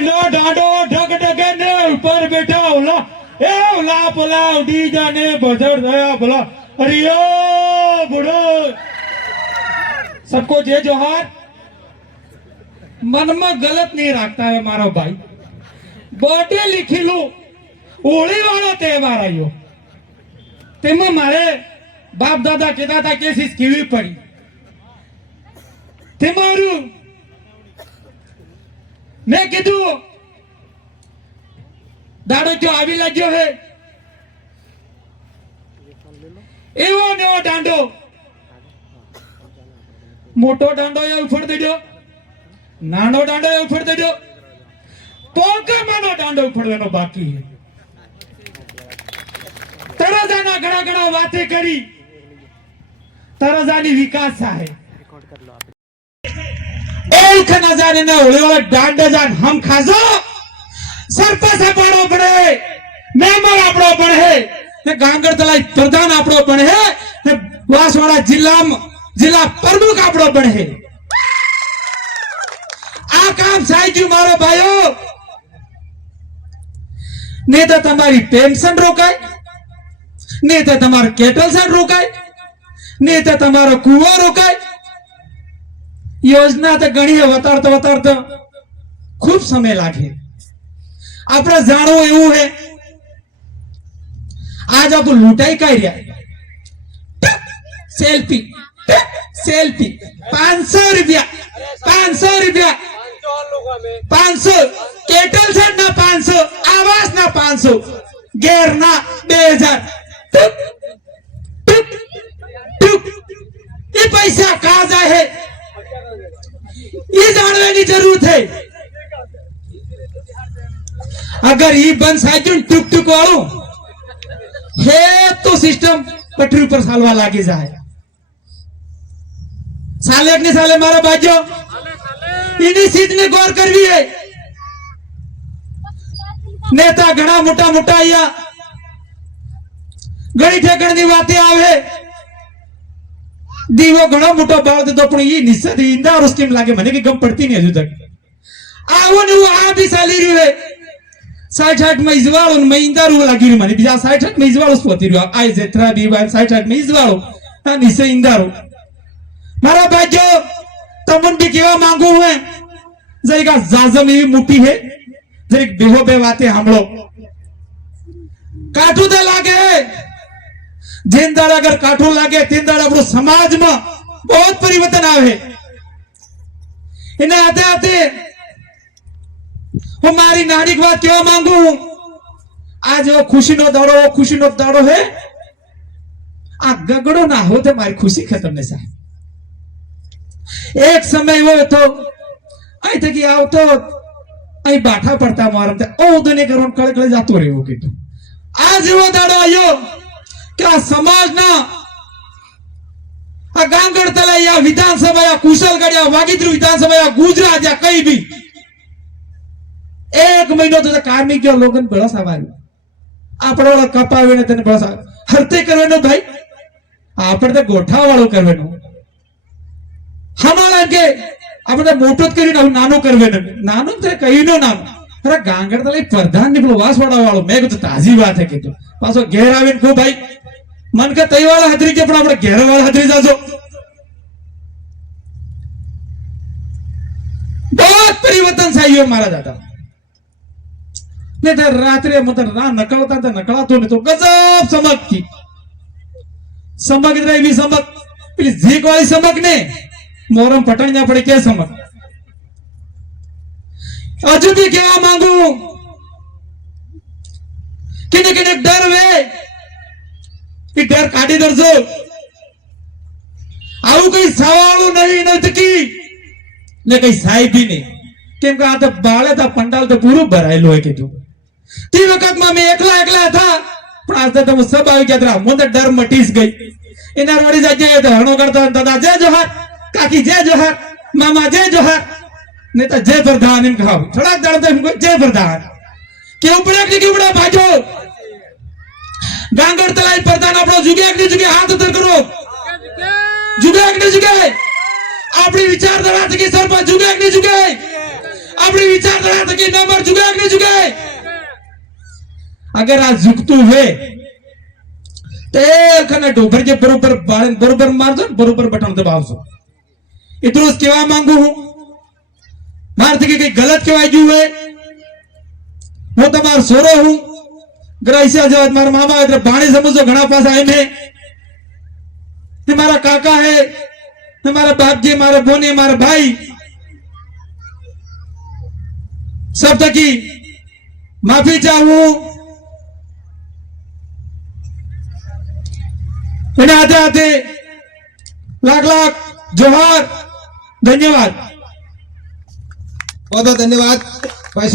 ડાડો ઢગ ઢગે ને ઉપર બેઠા ઓલા એ ઓલા પલા ડીજા ને બજર થયા ભલા અરિયો બુડો सबको जय जोहार। मन में गलत नहीं रखता है मारो भाई, बोटे लिखी लू होली वाला तहेवार आयो तेमा मारे बाप दादा कहता था केसीस कीवी पड़ी तेमारू मैं कीधु दाड़ो जो आवी लाग्यो है एवो नेवो डांडो मोटो डांडो ये उफड़ देजो, नानो डांडो ये उफड़ देजो, पोका मानो डांडो उफड़ देनो बाकी है। तरजाना घड़ा घड़ा बातें करी, तरजानी विकास है। एक नजारे ने होले वाला डांडे जान हम खाजो, सरपंच आपड़ो बने, मेंबर आपड़ो बने, ने गांगर तलाई प्रधान आपड़ो बने, ने वासवाड़ा जिला प्रमुख आपड़ो बने। आ काम साईजू मारो भाईओ, ने तो तुम्हारी पेंशन रोकाय, ने तो तुम्हारा केटल सेट रोकाय, ने तो तुम्हारा कुआं रोकाय। योजना तो घणी है, वताड़ता खूब समय लागे। आपने जानो एवं है, आज आप लूटाई कह रहा सेल्फी 500 रुपया 500 केटल सेट ना 500 आवास ना 500 गेर ना 2000 ये पैसा कहा जाए है ये जानने की जरूरत है। अगर ये बंद साइकिल टुक टुक वालों है तो सिस्टम पटरी पर सालवा लागे जाए। साले अपने साले मारा बाजो इन्हीं सीट ने गौर करवी है। नेता घना मोटा मोटा आया घनी ठेकण दी बातें आवे दीवो घणो मोटो भाव दे तो पण ये निश्चित इंदार स्कीम लागे मने की गम पड़ती नहीं अजू तक आवो ने वो आ भी साली रही है 60 में इजवाळो में इंदार वो लागी रही मने बीजा 60 में इजवाळो पोती रही आई जेत्रा बी बाय 60 में इजवाळो आ निसे इंदारो मारा बाजो तमन भी केवा मांगू है जरीका जाजम ये मोटी है जरीक बेहो बे बातें हमलो काठू दे लागे जिंदार अगर काठू लागे तिंदार अपनो समाज में बहुत परिवर्तन आवे। इन्हें आते आते हमारी नारी की बात क्यों मांगू आज वो खुशी नो दाड़ो है आ गगड़ो ना हो तो मारी खुशी खत्म नहीं सा। एक समय वो तो आई थे कि आओ तो आई बाठा पड़ता मारम थे ओ दोने करोन कड़े कड़े जातो रहे वो कितो आज वो दाड़ो आयो क्या समाज ना गांगड़ तला या विधानसभा या कुशलगढ़ या वागीद्री विधानसभा या गुजरात या कहीं भी एक महीनो तो कार्मिक के लोगन बड़ा सवाल आपड़ा वाला कपावे ने तने बड़ा सवाल हरते करवेनो भाई आपड़ तो गोठा वालो करवेनो हमारा के आपने मोटो करी ना नानो करवेनो नानो ते कहीं नो नाम अरे गांगड़ तला प्रधान निकलो वासवाड़ा वालो मैं को तो ताजी बात है कि तो पासो घेर आवेन को भाई मन का तई वाला हजरी के अपना घेर वाला हजरी जाजो बहुत परिवर्तन चाहिए मारा जाता नहीं तो रात्रि मतलब ना नकलता तो नकलातो नहीं तो गजब समक थी समक इधर भी समक प्लीज झीक वाली समक ने मोरम पटन पड़े क्या समक अजू भी क्या मांगू किने किने डर वे डर काटी दरजो आऊ कोई सवाल नहीं नजकी ने कई साहेब भी नहीं केम का तो बाळे था पंडाल तो पूरो भरायलो है कीधु ती वखत में मैं एकला था पण आज तो सब आई गया था मुझे डर मटीस गई इना रोड़ी जाजे तो हणो करता दादा जय जोहार काकी जय जोहार मामा जय जोहार ने तो जय प्रधान इन खाओ थोड़ा दर्द इनको जय प्रधान क्यों पड़े क्यों बड़ा बाजो गांगड़ तलाई प्रधान आपनो जुगे हाथ उतर करो जुगे अपनी विचारधारा थी सरपंच जुगे अपनी विचारधारा थकी नंबर झुके कि नहीं झुके? अगर आज झुकतू है तो एक ने डोबर के बरोबर बाळन बरोबर मार दो, बरोबर बटन दबावजो. इतरुं ज केवा मांगू हूं. मारे थकी कई गलत केवाय गयुं है. હું તમારો સોરો હું. ગ્રાઈસા જવાત મારા મામા એટલે ભાણી સમજો ઘણા પાસા આય ને. ये मारा काका है, ये मारा बाप जी, मारा बोने, मारा भाई, सब तक की माफी चाहूं. इन्हें आते आते लाख लाख जोहार, धन्यवाद. बहुत बहुत धन्यवाद भाई.